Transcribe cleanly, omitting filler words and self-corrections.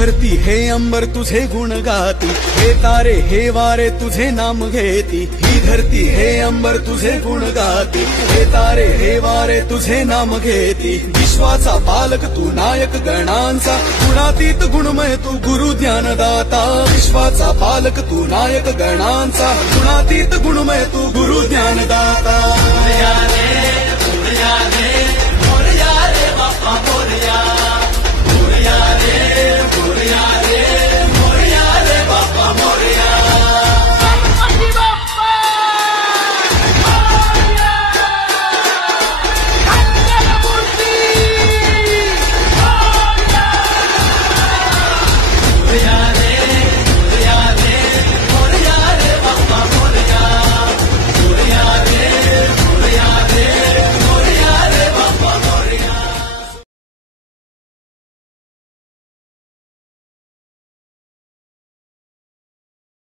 धरती हे अंबर तुझे गुण गाती, हे तारे हे वारे तुझे नाम घेती। ही धरती हे अंबर तुझे गुण गाती, हे तारे हे वारे तुझे नाम घेती। विश्वाचा पालक तू नायक गणांचा, गुणातीत गुणमय तू गुरु ज्ञानदाता। विश्वाचा पालक तू नायक गणांचा, गुणातीत गुणमय तू गुरु ज्ञानदाता।